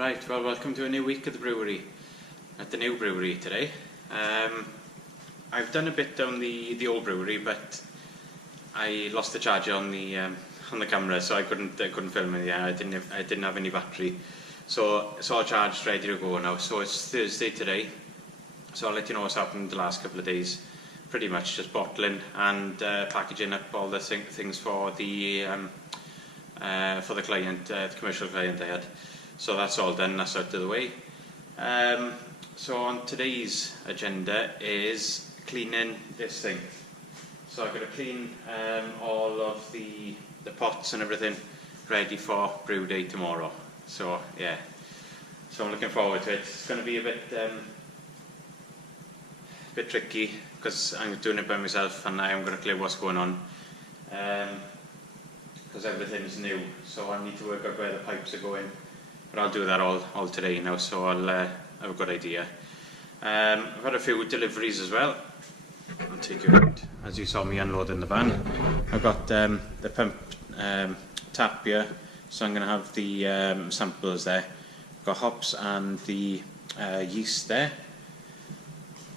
Right, well, welcome to a new week at the brewery, at the new brewery today. I've done a bit down the old brewery, but I lost the charger on the camera, so I couldn't film it. Yeah, I didn't have any battery, so it's all charged, ready to go now. So it's Thursday today, so I'll let you know what's happened the last couple of days. Pretty much just bottling and packaging up all the things for the client, the commercial client I had. So that's all done, that's out of the way. So on today's agenda is cleaning this thing. So I've got to clean all of the pots and everything ready for brew day tomorrow. So yeah, so I'm looking forward to it. It's going to be a bit tricky because I'm doing it by myself and I haven't got a clue what's going on. Because everything's new, so I need to work out where the pipes are going. But I'll do that all today now, so I'll have a good idea. I've had a few deliveries as well. I'll take you around. As you saw me unloading the van, I've got the pump tap here, so I'm going to have the samples there. I've got hops and the yeast there.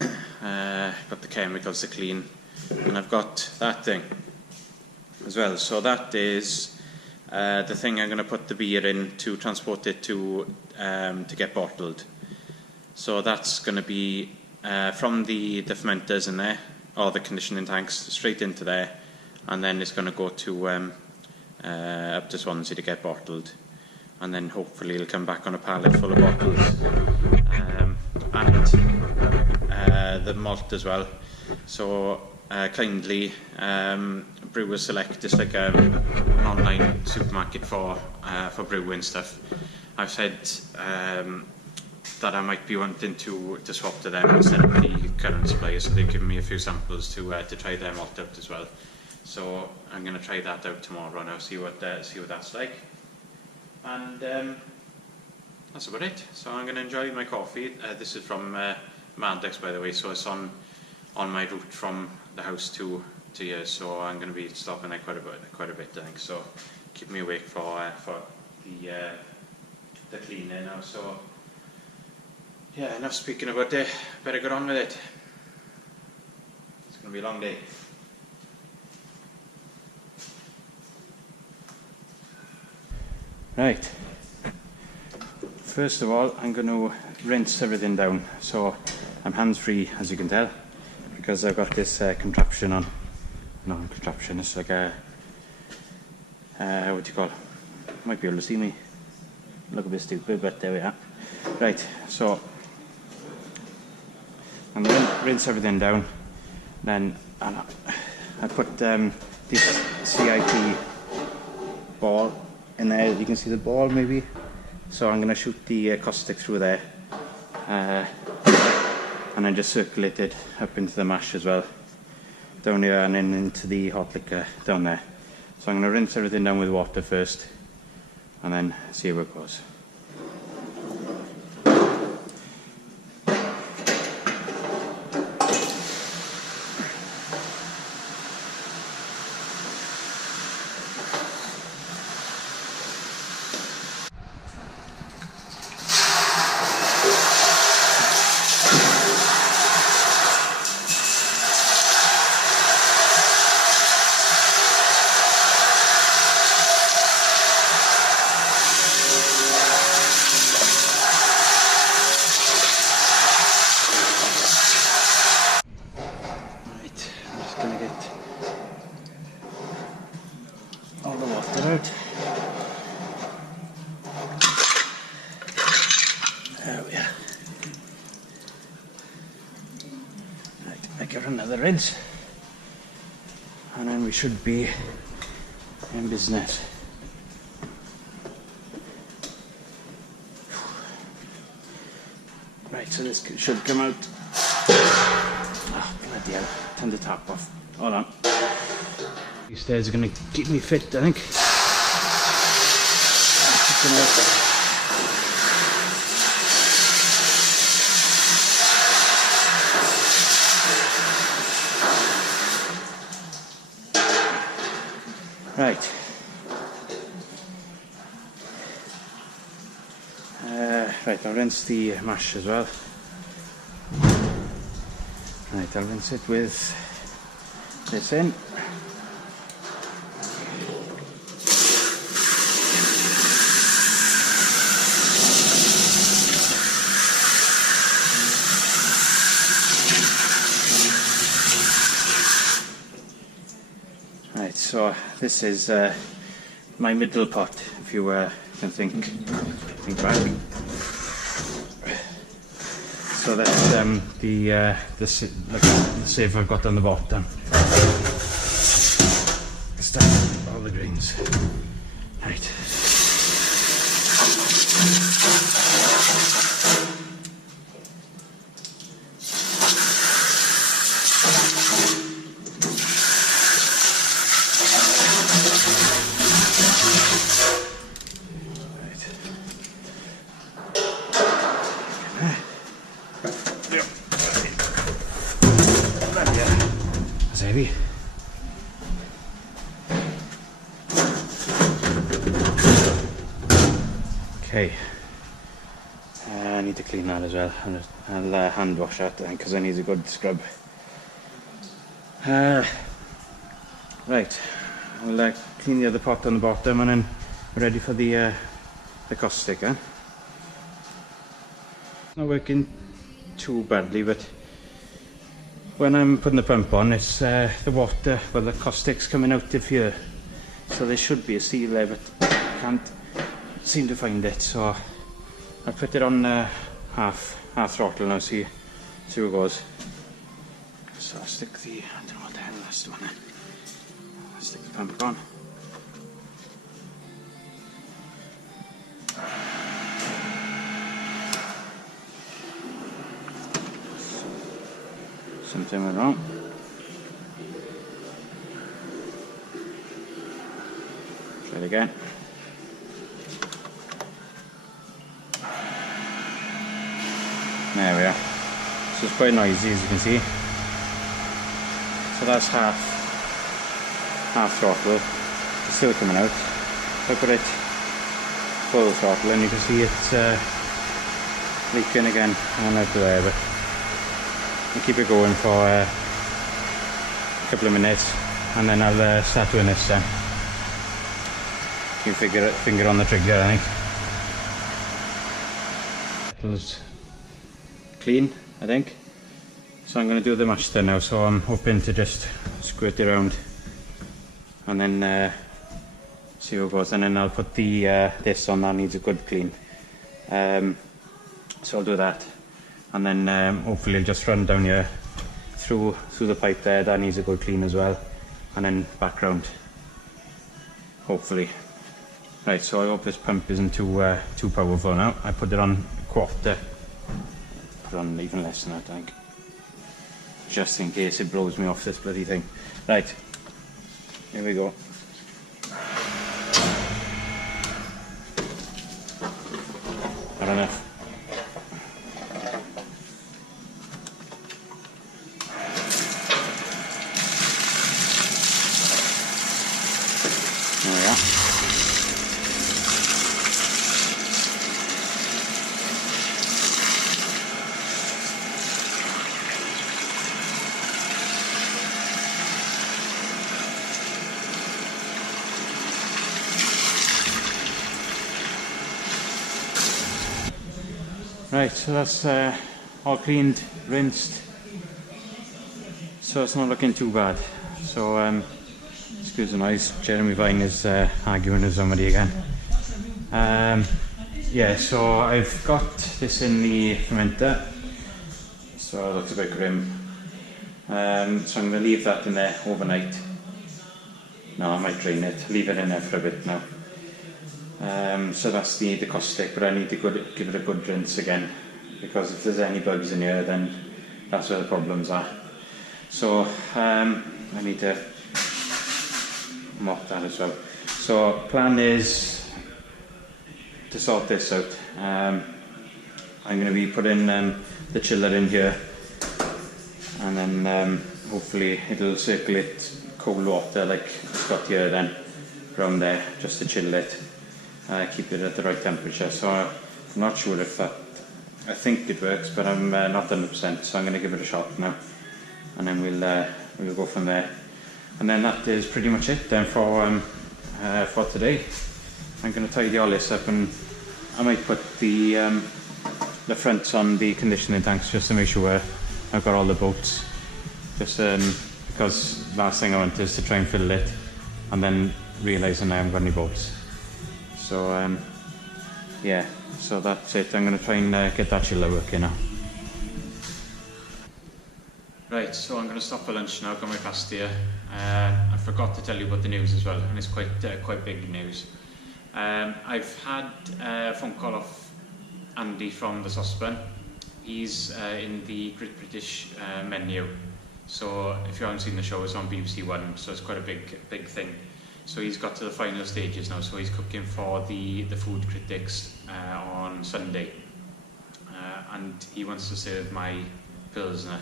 Got the chemicals to clean, and I've got that thing as well. So that is the thing I'm going to put the beer in to transport it to get bottled. So that's going to be from the fermenters in there, or the conditioning tanks, straight into there, and then it's going to go to up to Swansea to get bottled, and then hopefully it'll come back on a pallet full of bottles, and the malt as well. So kindly, Brewers Select is like an online supermarket for brewing stuff. I've said that I might be wanting to swap to them instead of the current suppliers, so they've given me a few samples to try their malt out as well. So I'm going to try that out tomorrow now, see what that's like, and that's about it. So I'm going to enjoy my coffee. This is from Maddox, by the way, so it's on my route from the house to here, so I'm going to be stopping there quite a bit, I think. So keep me awake for the cleaning now. So yeah, enough speaking about it. Better get on with it. It's going to be a long day. Right. First of all, I'm going to rinse everything down. So I'm hands-free, as you can tell, because I've got this contraption on. No, contraption, it's like a, what do you call it? Might be able to see me. Look a bit stupid, but there we are. Right, so I'm going to rinse everything down. Then I put this CIP ball in there. You can see the ball maybe. So I'm going to shoot the caustic through there. And then just circulate it up into the mash as well, down here, and then into the hot liquor down there. So I'm going to rinse everything down with water first, and then see how it goes. Out. There we are. Right, make it another rinse, and then we should be in business. Right, so this should come out. Oh, bloody hell. Turn the top off. Hold on. These stairs are going to keep me fit, I think. Right. Right, I'll rinse the mash as well. Right, I'll rinse it with this in. Right, so this is my middle pot, if you can think back. So that's the sieve I've got on the bottom. Stuff all the greens. Right. That's heavy. Okay, I need to clean that as well. I'll hand wash that then because I need a good scrub. Right, I'll clean the other pot on the bottom and then we're ready for the caustic. It's not working too badly, but when I'm putting the pump on, it's the water, well, the caustic's coming out of here, so there should be a seal there, but I can't seem to find it. So I'll put it on half throttle now, see how it goes. So I'll stick the, I don't know what the hell that's doing then. I'll stick the pump on. Something went wrong. Try it again. There we are. So it's quite noisy, as you can see. So that's half throttle. It's still coming out. If I put it full throttle, and you can see it's leaking again on out of there. But I'll keep it going for a couple of minutes, and then I'll start doing this then. Keep finger on the trigger, I think. It's clean, I think. So I'm going to do the mash then now, so I'm hoping to just squirt it around and then see how it goes, and then I'll put the this on. That needs a good clean. So I'll do that, and then hopefully I'll just run down here through the pipe there. That needs a good clean as well, and then back round, hopefully. Right, so I hope this pump isn't too powerful now. I put it on quarter, put it on even less than that, I think, just in case it blows me off this bloody thing. Right, here we go. Not enough. There we are. Right, so that's all cleaned, rinsed, so it's not looking too bad. So excuse the noise, Jeremy Vine is arguing with somebody again. Yeah, so I've got this in the fermenter, so it looks a bit grim. So I'm going to leave that in there overnight. No, I might drain it, leave it in there for a bit now. So that's the caustic, but I need to give it a good rinse again, because if there's any bugs in here, then that's where the problems are. So I need to mop that as well. So plan is to sort this out. I'm going to be putting the chiller in here, and then hopefully it'll circulate cold water like it's got here then around there, just to chill it. Keep it at the right temperature. So I'm not sure if that, I think it works, but I'm not 100%, so I'm going to give it a shot now, and then we'll go from there. And then that is pretty much it then for today. I'm going to tidy all this up, and I might put the fronts on the conditioning tanks just to make sure I've got all the bolts, just because last thing I want is to try and fill it and then realising I haven't got any bolts. So yeah, so that's it. I'm going to try and get that chiller working now. Right, so I'm going to stop for lunch now. I've got my pasta here. I forgot to tell you about the news as well, and it's quite big news. I've had a phone call off Andy from the saucepan. He's in the Great British menu. So if you haven't seen the show, it's on BBC One, so it's quite a big thing. So he's got to the final stages now, so he's cooking for the food critics on Sunday. And he wants to serve my Pilsner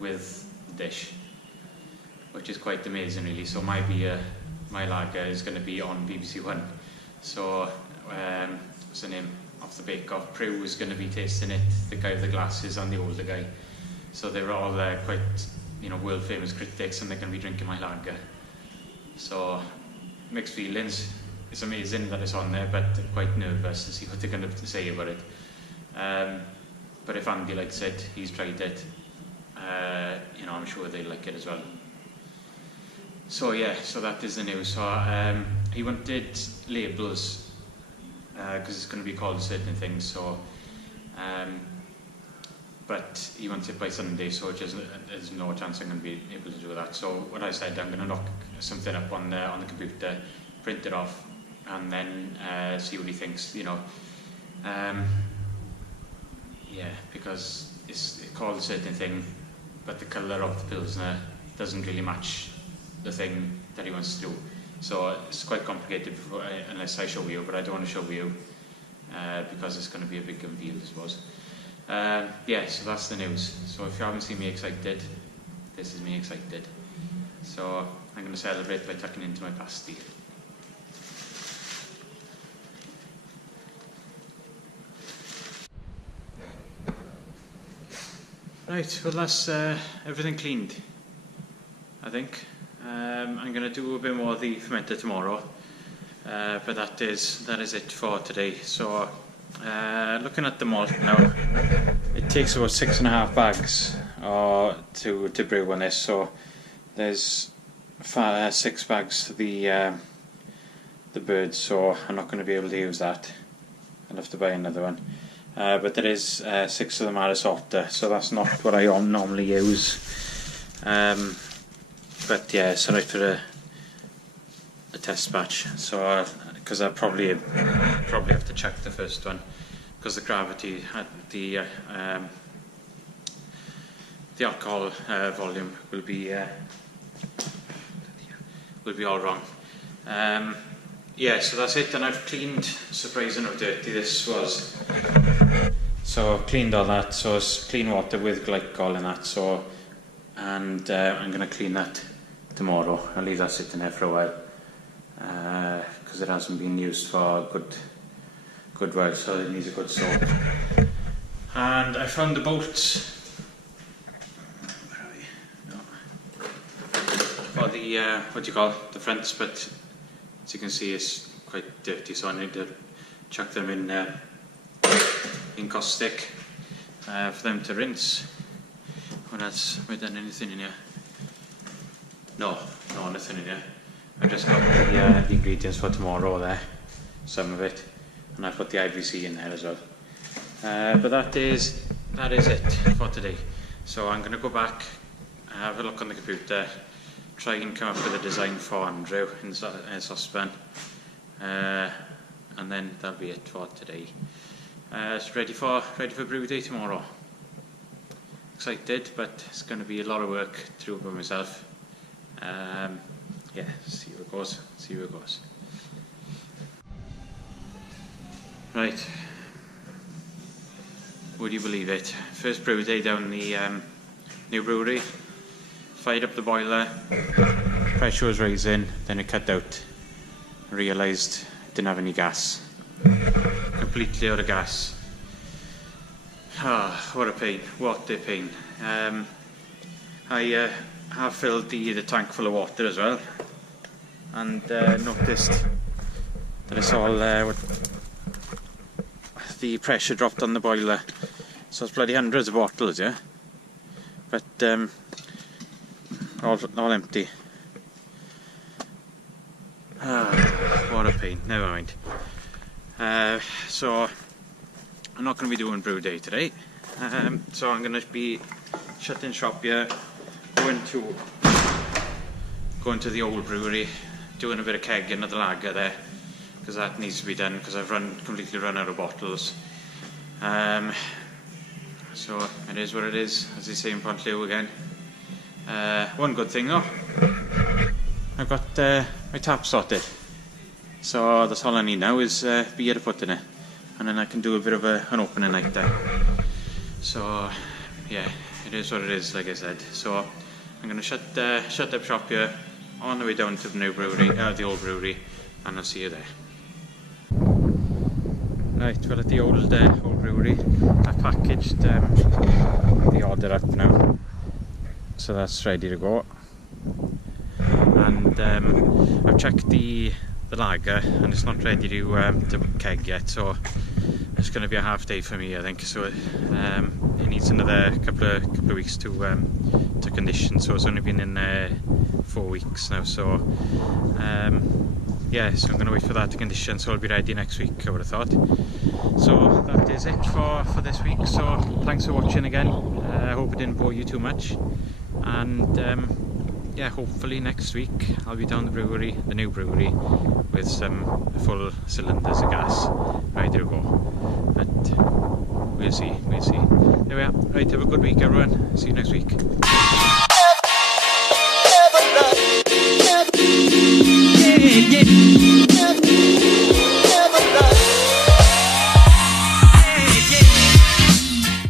with the dish, which is quite amazing really. So my beer, my lager, is going to be on BBC One. So what's the name off the Bake Off? Prue is going to be tasting it, the guy with the glasses and the older guy. So they're all quite, world famous critics, and they're going to be drinking my lager. So mixed feelings. It's amazing that it's on there, but quite nervous to see what they're going to say about it. But if Andy likes it, he's tried it, I'm sure they'll like it as well. So yeah, so that is the news. So he wanted labels because it's going to be called certain things. So, but he wants it by Sunday, so there's no chance I'm going to be able to do that. So what I said, I'm going to knock something up on the computer, print it off, and then see what he thinks. Yeah, because it's called a certain thing, but the colour of the Pilsner doesn't really match the thing that he wants to do. So it's quite complicated unless I show you, but I don't want to show you because it's going to be a big reveal, I suppose. Yeah, so that's the news. So if you haven't seen me excited, this is me excited. So I'm going to celebrate by tucking into my pasty. Right, well that's everything cleaned, I think. I'm going to do a bit more of the fermenter tomorrow, but that is it for today. So looking at the malt now, it takes about 6.5 bags to brew on this. So there's 6 bags to the bird, so I'm not going to be able to use that. I'll have to buy another one. But there is 6 of them are a sorter, so that's not what I normally use. But yeah, it's right for a test batch. So because I probably have to check the first one, because the gravity at the alcohol volume will be all wrong. Yeah, so that's it, and I've cleaned, surprising how dirty this was. So cleaned all that, so it's clean water with glycol in that, so, and I'm going to clean that tomorrow. I'll leave that sitting there for a while, because it hasn't been used for a good while, so it needs a good soak. And I found the bolts. Where are we? No. For the, what do you call it? The fronts, but as you can see it's quite dirty, so I need to chuck them in caustic for them to rinse. What else? Have I done anything in here? No, nothing in here. I've just got the ingredients for tomorrow there, some of it, and I've put the IBC in there as well. But that is it for today. So I'm going to go back, have a look on the computer, try and come up with a design for Andrew in saucepan, and then that'll be it for today. It's ready for brew day tomorrow. Excited, but it's going to be a lot of work to do by myself. Yeah, see where it goes. Right, would you believe it? First brew day down the new brewery. Fired up the boiler, pressure was rising, then it cut out. Realised it didn't have any gas. Completely out of gas. Ah, what a pain, what a pain. I have filled the tank full of water as well, and noticed that it's all the pressure dropped on the boiler, so it's bloody hundreds of bottles, yeah, but all empty. Ah, what a pain, never mind. So I'm not going to be doing brew day today, so I'm going to be shutting shop here, going to the old brewery, doing a bit of kegging of the lager there, because that needs to be done, because I've completely run out of bottles. So it is what it is, as they say in Pontleu again. One good thing though, I've got my tap sorted, so that's all I need now is beer to put in it, and then I can do a bit of an opening night there. So yeah, it is what it is, like I said. So I'm going to shut up shop here, on the way down to the new brewery, the old brewery, and I'll see you there. Right, well, at the old brewery, I packaged the order up now, so that's ready to go. And I've checked the lager, and it's not ready to keg yet, so it's going to be a half day for me, I think. So it needs another couple of weeks to condition. So it's only been in 4 weeks now. So yeah, so I'm going to wait for that to condition. So it'll be ready next week, I would have thought. So that is it for this week. So thanks for watching again. I hope it didn't bore you too much. And yeah, hopefully next week I'll be down the new brewery, with some full cylinders of gas ready to go. But we'll see. There we are. Right, have a good week, everyone. See you next week. Yeah.